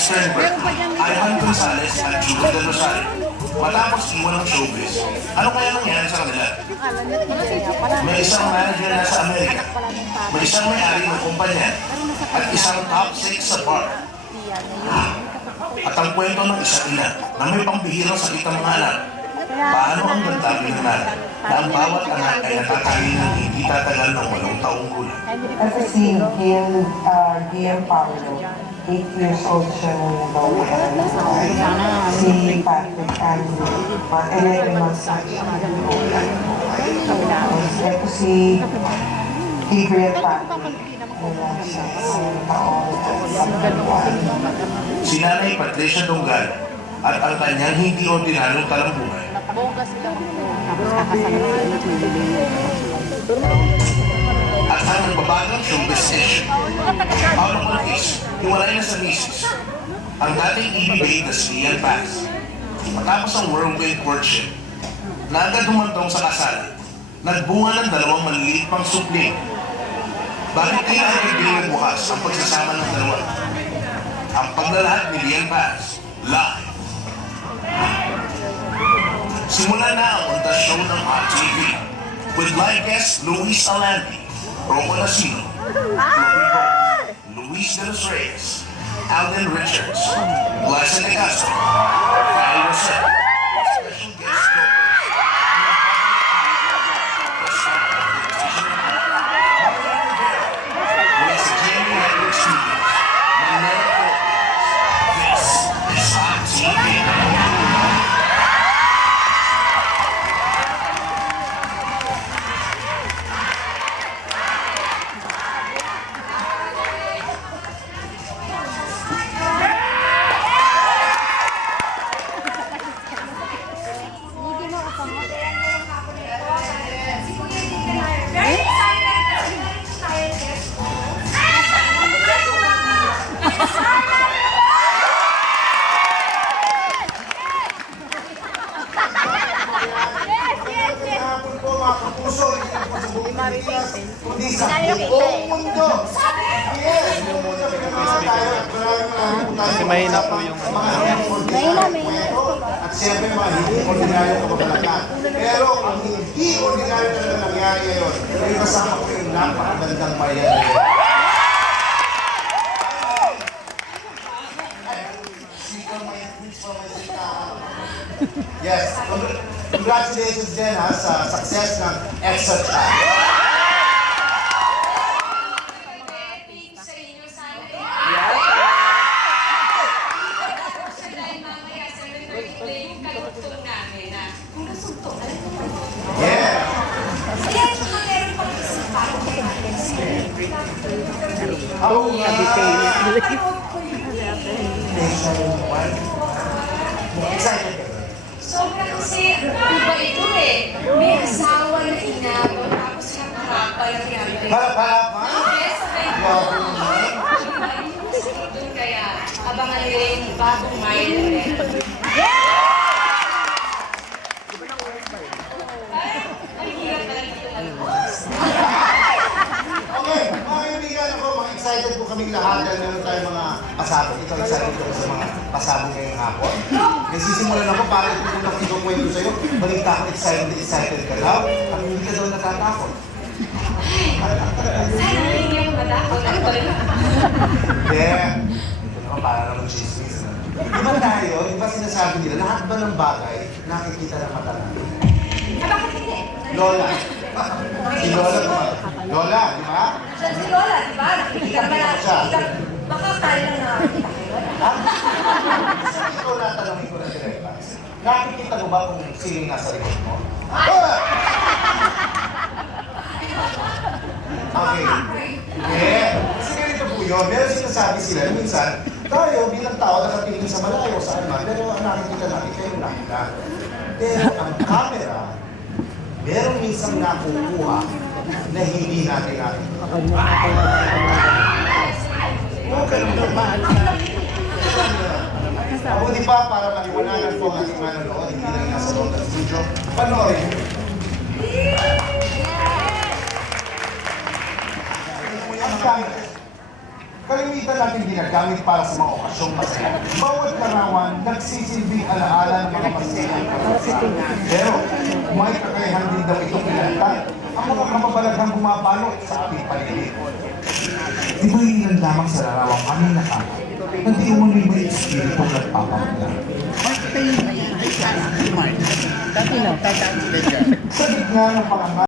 Sternberg, Ivan Gonzalez at Julie Del Rosario. Matapos iwan ng showbiz, ano kaya nangyari sa kanila? May isang manager na sa Amerika, may isang may-ari ng kumpanya, at isang top 6 sa bar. At ang kwento ng isang ina na may pambihirang sakit ng mga anak. Paano ang ganda pinangalan na ang bawat anak ay natatangin ng hindi tatagal ng 8 taong gulang? Kasi si Gail Paulo, 8 years old siya nung bawian. Si Patrick Andrew, 11 months na siya. Ito si Gabriel Patrick, wala siya sa taon. Si Nanay Patricia Donggal at ang kanyang hindi ordinaryong talambuhay. At ang nagbabagang showbiz session. Out of one case, iwalay na sa misis. Ang dating ibibigay na si Ian Paz. Matapos ang whirlwind courtship, na agad humantong sa kasal, nagbunga ng 2 maliliit pang supling. Bakit kaya ang bibigay bukas ang pagsasama ng dalawa? Ang paglalahad ni Ian Paz, live. Simula na ang On The Show ng Hot TV with live guests Luis Alandi, Rocco Nasino, Rodrigo, Luis De Los Reyes, Alden Richards, Blas de Castro, Kyle Rosette, special guest mula sa GMA Network Studios, Manila, Philippines. This is Hot TV. Kundi sa buong mundo. Kasi mahina po yung at siyempre mga hindi ordinaryo na kabalakan. Pero ang hindi ordinaryo na nangyari ngayon, ay kasama ko yung napakagandang bayan. Yes, congratulations din ha sa success ng EXA Chat. Sobrang kasi, iba ito eh. May asawa na inago, tapos harap-harapa lang yan. Harap-harap ha? Yes, sabay kaya, abangan nila yung bagong Maya. Ay, hirap na lang dito nalabas. Okay, mga kaibigan ako, mga excited po kaming lahat dahil meron tayong mga pasabog. Ito, excited ko sa mga pasabog ngayong hapon. Nagsisimulan ako para kung nakikong kwento sa'yo, balita ko excited ka daw, at hindi ka daw natatakot. Sana hindi ako matakot. Ano ba rin? Yeah. Ito naman para naman chismis. Diba tayo, diba sinasabi nila, lahat ba ng bagay nakikita ng mata natin? Bakit hindi? Lola. Si Lola naman. Lola, di ba? Siya si Lola, di ba? Nakikita naman natin. Baka tayo lang nakakita kay Lola. Ikaw natanongin ko na direct. Nakikita mo ba kung sino yung nasa likod mo? Okay. Yeah. Kasi ganito po yun. Meron sinasabi sila na minsan, tayo bilang tao nakatingin sa malayo saan man, pero ang nakikita natin kayo nakita. Pero ang camera, meron minsan nakukuha na hindi natin nakikita. Ganun naman. Ako di ba para maliwanagan po ang ating manonood, hindi lang nasa loob ng studio, panoorin. Ang camera. Kalimitan natin ginagamit para sa mga okasyong masaya. Bawat larawan, nagsisilbing alaala ng mga masayang karanasan. Pero, may kakayahan din daw itong ilantad ang mga kamabalaghang bumabalot sa ating paligid. Di ba ilan lamang sa larawang aming nakaka? Hindi umano'y may espiritong nagpapamula. Sa gitna ng pangangalan